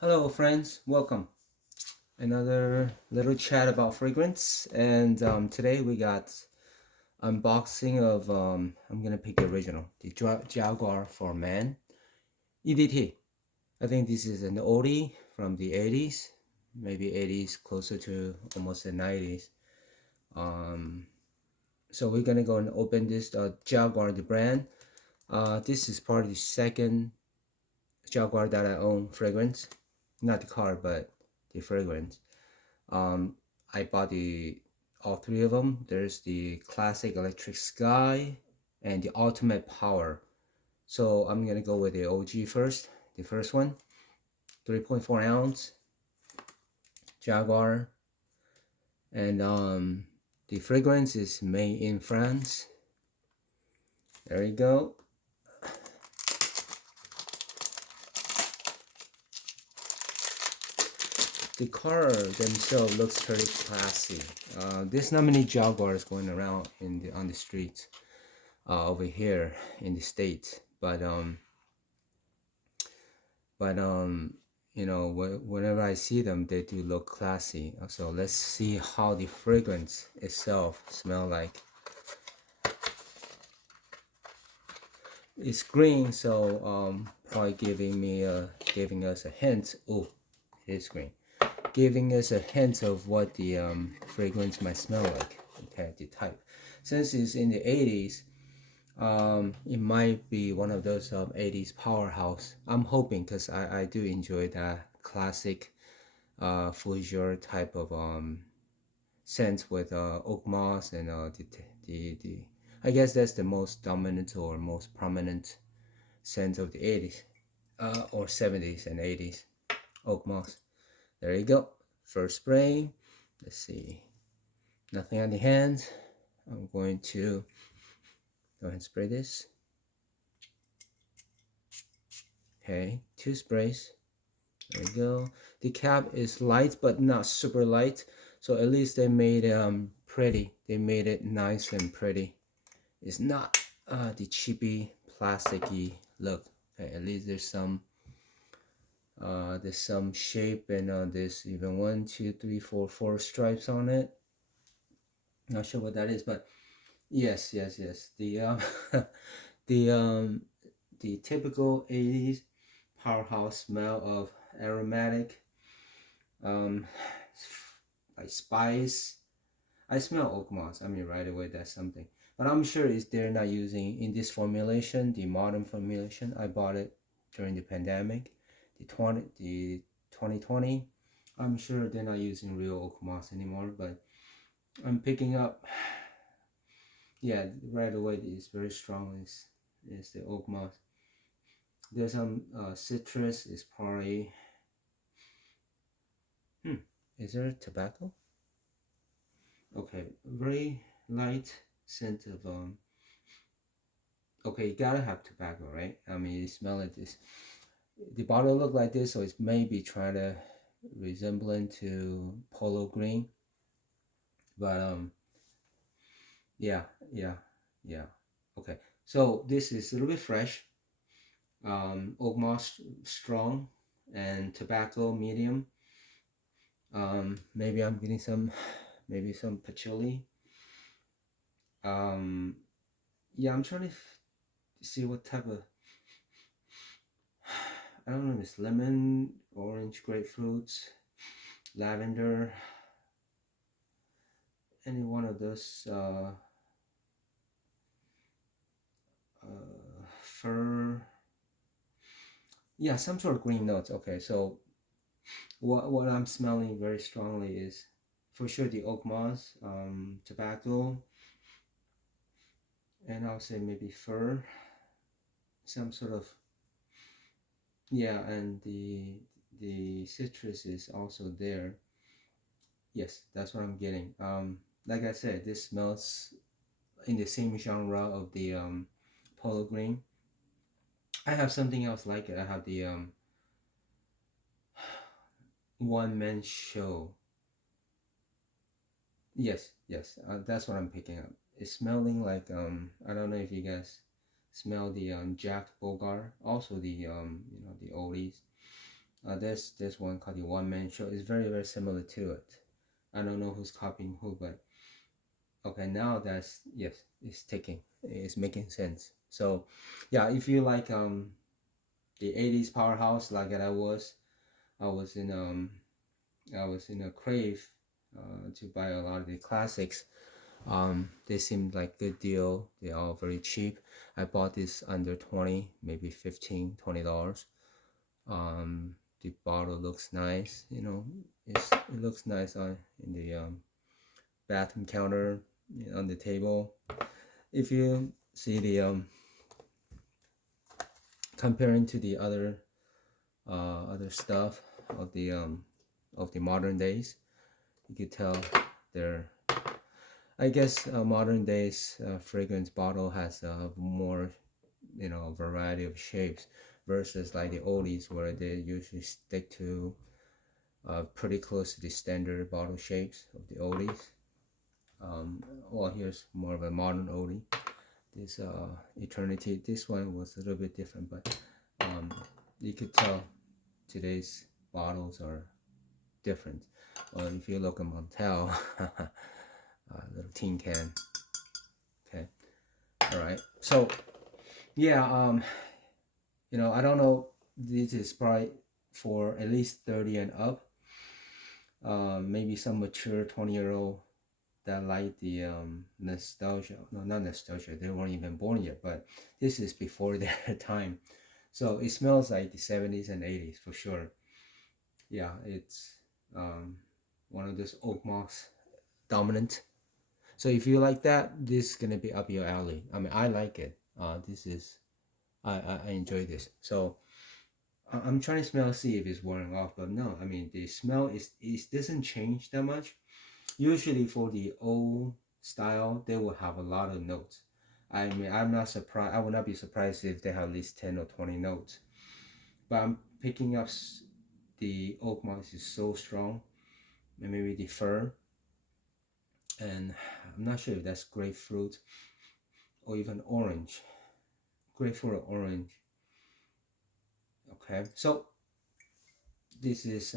Hello friends, welcome. Another little chat about fragrance, and today we got unboxing of I'm gonna pick the original, the Jaguar for Men EDT. I think this is an oldie from the 80s, maybe 80s, closer to almost the 90s. Um, so we're gonna go and open this Jaguar, the brand. This is part of the second Jaguar that I own fragrance, not the car, but the fragrance. Um, I bought the all three of them. There's the classic electric sky and the ultimate power. So I'm gonna go with the OG first. The first one, 3.4 ounce Jaguar, and the fragrance is made in France. There you go. The car themselves looks very classy. There's not many Jaguars going around on the streets over here in the States, but you know, whenever I see them, they do look classy. So let's see how the fragrance itself smell like. It's green, so probably giving us a hint. Oh, it is green, giving us a hint of what the fragrance might smell like. Okay, the type. Since it's in the 80s, it might be one of those 80s powerhouse. I'm hoping, because I do enjoy that classic fougere type of scent with oak moss and the I guess that's the most dominant or most prominent scent of the 80s or 70s and 80s, oak moss. There you go. First spray. Let's see. Nothing on the hands. I'm going to go ahead and spray this. Okay, two sprays. There we go. The cap is light but not super light, so at least they made it pretty. They made it nice and pretty. It's not the cheapy plasticky look. Okay, at least there's some shape, and there's even 1, 2, 3, 4 stripes on it. Not sure what that is, but yes. The the um the typical 80s powerhouse smell of aromatic, um like spice. I smell oak moss. I mean, right away that's something, but I'm sure it's they're not using in this formulation, the modern formulation. I bought it during the pandemic, the 2020. I'm sure they're not using real oak moss anymore, but I'm picking up, yeah, right away it's very strong. Is the oak moss. There's some citrus. Is probably, is there tobacco? Okay, very light scent of okay, you gotta have tobacco, right? I mean, you smell it. This the bottle look like this, so it's maybe trying to resembling to polo green, but yeah, yeah, yeah. Okay, so this is a little bit fresh. Oak moss strong, and tobacco medium. Maybe I'm getting some, maybe some patchouli. Um, yeah, I'm trying to see what type of, I don't know if it's lemon, orange, grapefruit, lavender, any one of those fir. Yeah, some sort of green notes. Okay, so what I'm smelling very strongly is for sure the oak moss, tobacco, and I'll say maybe fir, some sort of, yeah, and the citrus is also there. Yes, that's what I'm getting. Like I said, this smells in the same genre of the polo green. I have something else like it. I have the one man show. Yes, that's what I'm picking up. It's smelling like I don't know if you guys smell the Jack Bogart, also the the oldies. There's one called the One Man Show. It's very similar to it. I don't know who's copying who, but okay, now that's yes, it's making sense. So yeah, if you like the 80s powerhouse like that I was in I was in a crave to buy a lot of the classics. They seemed like good deal. They're all very cheap. I bought this under 20, maybe 15, $20. The bottle looks nice, you know, it looks nice on in the bathroom counter, on the table. If you see the comparing to the other stuff of the modern days, you could tell they're, I guess, modern days fragrance bottle has more, you know, variety of shapes versus like the oldies where they usually stick to pretty close to the standard bottle shapes of the oldies. Well, here's more of a modern oldie. This Eternity, this one was a little bit different, but you could tell today's bottles are different. If you look at Montel, little tin can. Okay, all right. So yeah, you know, I don't know. This is probably for at least 30 and up. Maybe some mature 20-year-old that like the nostalgia. No, not nostalgia. They weren't even born yet, but this is before their time. So it smells like the 70s and 80s for sure. Yeah, it's one of those oak moss dominant. So if you like that, this is gonna be up your alley. I mean, I like it. This is I enjoy this. So I'm trying to smell, see if it's wearing off, but no. I mean, the smell is it doesn't change that much. Usually for the old style, they will have a lot of notes. I mean, I'm not surprised. I would not be surprised if they have at least 10 or 20 notes. But I'm picking up the oak moss is so strong, and maybe the fir, and I'm not sure if that's grapefruit or even orange. Grapefruit or orange. Okay, so this is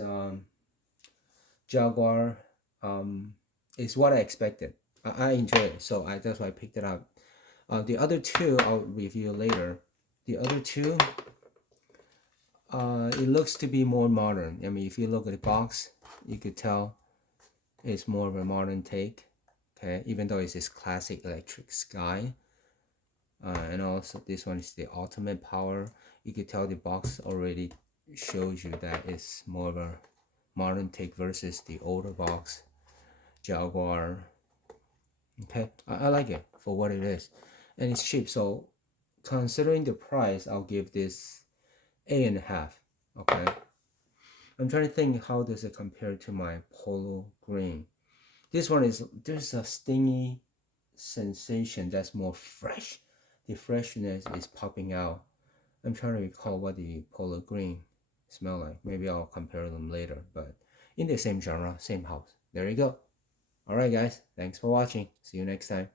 Jaguar. Is what I expected. I enjoy it, so that's why I picked it up. The other two I'll review later. The other two, it looks to be more modern. I mean, if you look at the box, you could tell it's more of a modern take. Okay, even though it's this classic electric sky. And also this one is the ultimate power. You could tell the box already shows you that it's more of a modern take versus the older box Jaguar. Okay, I like it for what it is, and it's cheap. So considering the price, I'll give this 8.5. Okay, I'm trying to think how does it compare to my Polo Green. This one is, there's a stingy sensation that's more fresh. The freshness is popping out. I'm trying to recall what the Polo Green smell like. Maybe I'll compare them later, but in the same genre, same house. There you go. Alright guys, thanks for watching. See you next time.